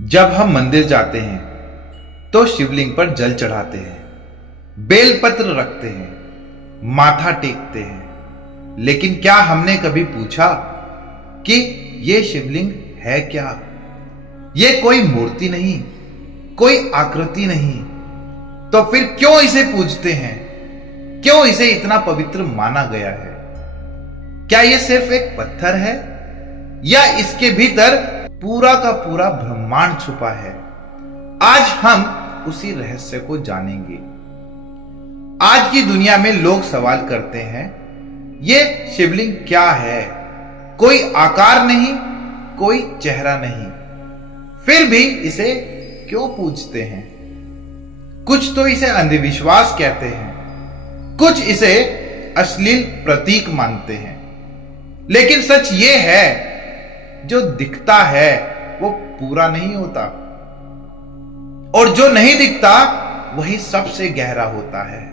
जब हम मंदिर जाते हैं तो शिवलिंग पर जल चढ़ाते हैं, बेलपत्र रखते हैं, माथा टेकते हैं। लेकिन क्या हमने कभी पूछा कि यह शिवलिंग है क्या? यह कोई मूर्ति नहीं, कोई आकृति नहीं, तो फिर क्यों इसे पूजते हैं? क्यों इसे इतना पवित्र माना गया है? क्या यह सिर्फ एक पत्थर है या इसके भीतर पूरा का पूरा ब्रह्मांड छुपा है? आज हम उसी रहस्य को जानेंगे। आज की दुनिया में लोग सवाल करते हैं, यह शिवलिंग क्या है? कोई आकार नहीं, कोई चेहरा नहीं, फिर भी इसे क्यों पूजते हैं? कुछ तो इसे अंधविश्वास कहते हैं, कुछ इसे अश्लील प्रतीक मानते हैं। लेकिन सच यह है, जो दिखता है वो पूरा नहीं होता, और जो नहीं दिखता वही सबसे गहरा होता है।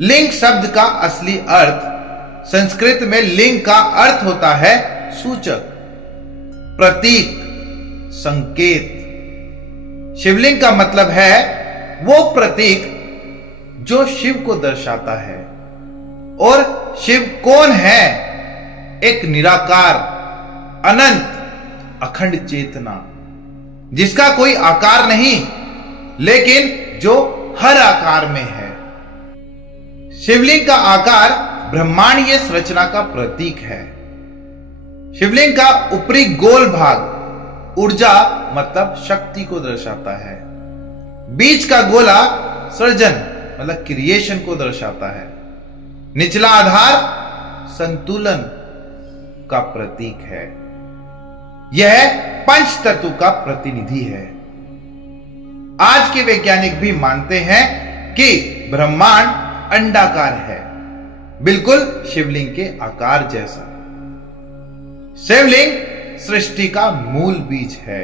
लिंग शब्द का असली अर्थ, संस्कृत में लिंग का अर्थ होता है सूचक, प्रतीक, संकेत। शिवलिंग का मतलब है वो प्रतीक जो शिव को दर्शाता है। और शिव कौन है? एक निराकार, अनंत, अखंड चेतना, जिसका कोई आकार नहीं, लेकिन जो हर आकार में है। शिवलिंग का आकार ब्रह्मांडीय संरचना का प्रतीक है। शिवलिंग का ऊपरी गोल भाग ऊर्जा मतलब शक्ति को दर्शाता है। बीच का गोला सृजन मतलब क्रिएशन को दर्शाता है। निचला आधार संतुलन का प्रतीक है। यह पंच तत्व का प्रतिनिधि है। आज के वैज्ञानिक भी मानते हैं कि ब्रह्मांड अंडाकार है, बिल्कुल शिवलिंग के आकार जैसा। शिवलिंग सृष्टि का मूल बीज है।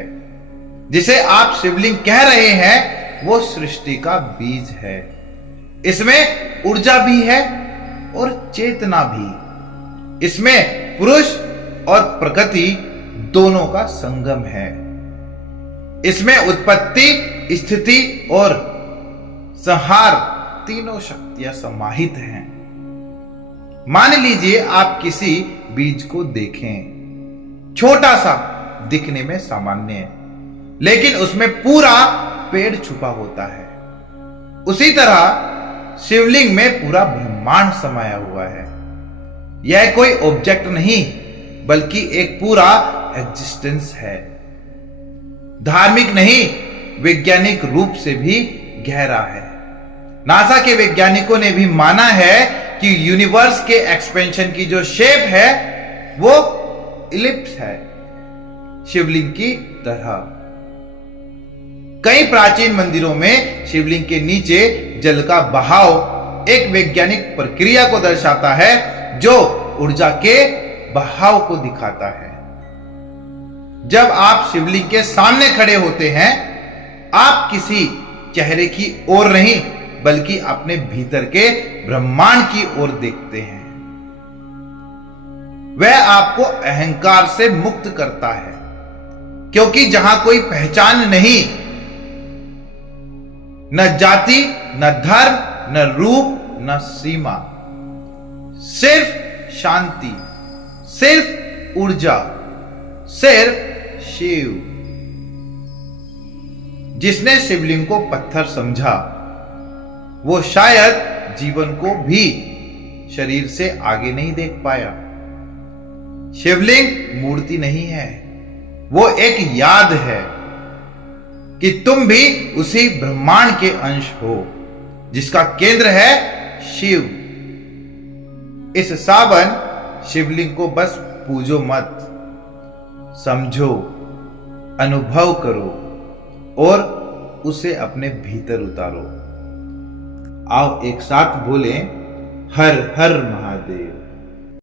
जिसे आप शिवलिंग कह रहे हैं वो सृष्टि का बीज है। इसमें ऊर्जा भी है और चेतना भी। इसमें पुरुष और प्रकृति दोनों का संगम है। इसमें उत्पत्ति, स्थिति और संहार तीनों शक्तियां समाहित हैं। मान लीजिए आप किसी बीज को देखें, छोटा सा, दिखने में सामान्य है, लेकिन उसमें पूरा पेड़ छुपा होता है। उसी तरह शिवलिंग में पूरा ब्रह्मांड समाया हुआ है। यह कोई ऑब्जेक्ट नहीं, बल्कि एक पूरा एग्जिस्टेंस है। धार्मिक नहीं, वैज्ञानिक रूप से भी गहरा है। नासा के वैज्ञानिकों ने भी माना है कि यूनिवर्स के एक्सपेंशन की जो शेप है वो इलिप्स है, शिवलिंग की तरह। कई प्राचीन मंदिरों में शिवलिंग के नीचे जल का बहाव एक वैज्ञानिक प्रक्रिया को दर्शाता है, जो ऊर्जा के बहाव को दिखाता है। जब आप शिवलिंग के सामने खड़े होते हैं, आप किसी चेहरे की ओर नहीं, बल्कि अपने भीतर के ब्रह्मांड की ओर देखते हैं। वह आपको अहंकार से मुक्त करता है, क्योंकि जहां कोई पहचान नहीं, न जाति, न धर्म, न रूप, न सीमा, सिर्फ शांति, सिर्फ ऊर्जा, सिर्फ शिव। जिसने शिवलिंग को पत्थर समझा, वो शायद जीवन को भी शरीर से आगे नहीं देख पाया। शिवलिंग मूर्ति नहीं है, वो एक याद है कि तुम भी उसी ब्रह्मांड के अंश हो, जिसका केंद्र है शिव। इस सावन शिवलिंग को बस पूजो मत, समझो, अनुभव करो और उसे अपने भीतर उतारो। आओ एक साथ बोलें, हर हर महादेव।